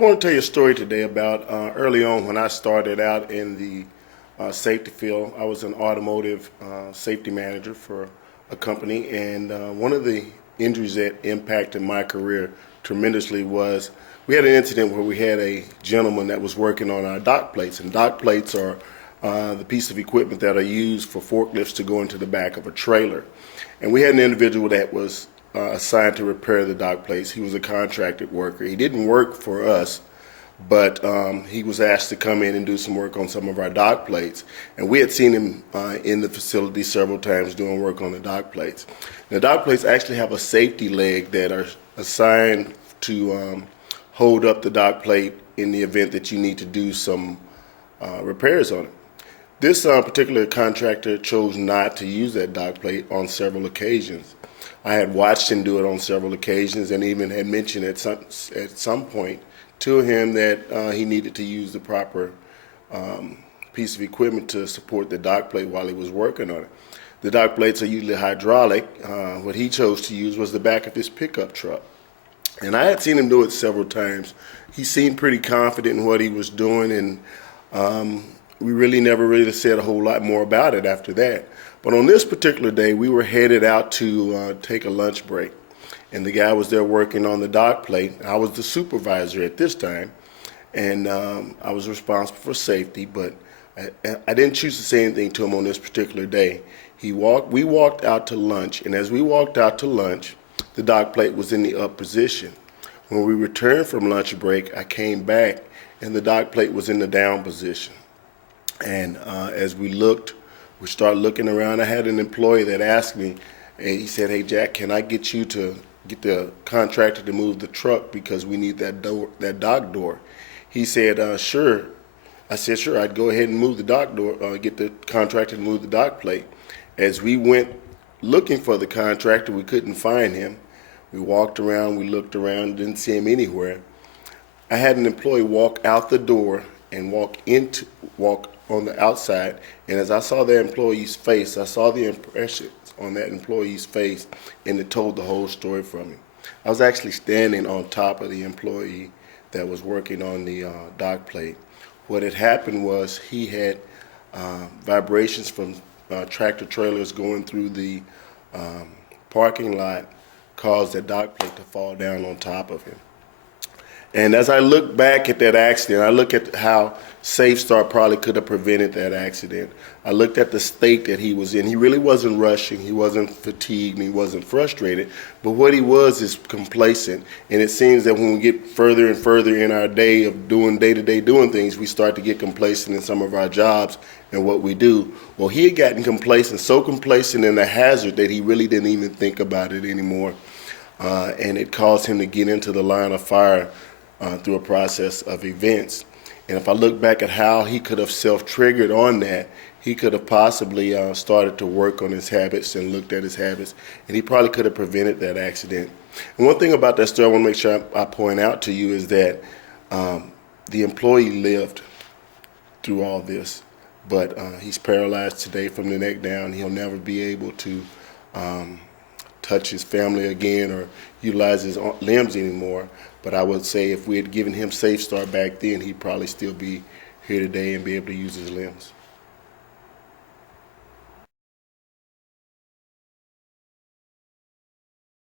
I want to tell you a story today about early on when I started out in the safety field. I was an automotive safety manager for a company, and one of the injuries that impacted my career tremendously was we had an incident where we had a gentleman that was working on our dock plates, and dock plates are the piece of equipment that are used for forklifts to go into the back of a trailer. And we had an individual that was assigned to repair the dock plates. He was a contracted worker. He didn't work for us, but he was asked to come in and do some work on some of our dock plates. And we had seen him in the facility several times doing work on the dock plates. The dock plates actually have a safety leg that are assigned to hold up the dock plate in the event that you need to do some repairs on it. This particular contractor chose not to use that dock plate on several occasions. I had watched him do it on several occasions and even had mentioned at some point to him that he needed to use the proper piece of equipment to support the dock plate while he was working on it. The dock plates are usually hydraulic. What he chose to use was the back of his pickup truck. And I had seen him do it several times. He seemed pretty confident in what he was doing, and we really never really said a whole lot more about it after that. But on this particular day, we were headed out to take a lunch break. And the guy was there working on the dock plate. I was the supervisor at this time, and I was responsible for safety, but I didn't choose to say anything to him on this particular day. We walked out to lunch, and as we walked out to lunch, the dock plate was in the up position. When we returned from lunch break, I came back, and the dock plate was in the down position. And as we started looking around. I had an employee that asked me, and he said, "Hey Jack, can I get you to get the contractor to move the truck because we need that dock door?" He said, "Sure." I said, "Sure, I'd go ahead and move the dock door, get the contractor to move the dock plate." As we went looking for the contractor, we couldn't find him. We walked around, we looked around, didn't see him anywhere. I had an employee walk out the door and walk on the outside, and as I saw the employee's face, I saw the impressions on that employee's face, and it told the whole story for me. I was actually standing on top of the employee that was working on the dock plate. What had happened was he had vibrations from tractor trailers going through the parking lot caused that dock plate to fall down on top of him. And as I look back at that accident, I look at how SafeStart probably could have prevented that accident. I looked at the state that he was in. He really wasn't rushing, he wasn't fatigued, and he wasn't frustrated. But what he was is complacent. And it seems that when we get further and further in our day of doing day-to-day doing things, we start to get complacent in some of our jobs and what we do. Well, he had gotten complacent, so complacent in the hazard that he really didn't even think about it anymore. And it caused him to get into the line of fire through a process of events. And if I look back at how he could have self-triggered on that, he could have possibly started to work on his habits and looked at his habits, and he probably could have prevented that accident. And one thing about that story I want to make sure I point out to you is that the employee lived through all this, but he's paralyzed today from the neck down. He'll never be able to touch his family again or utilize his limbs anymore. But I would say if we had given him SafeStart back then, he'd probably still be here today and be able to use his limbs.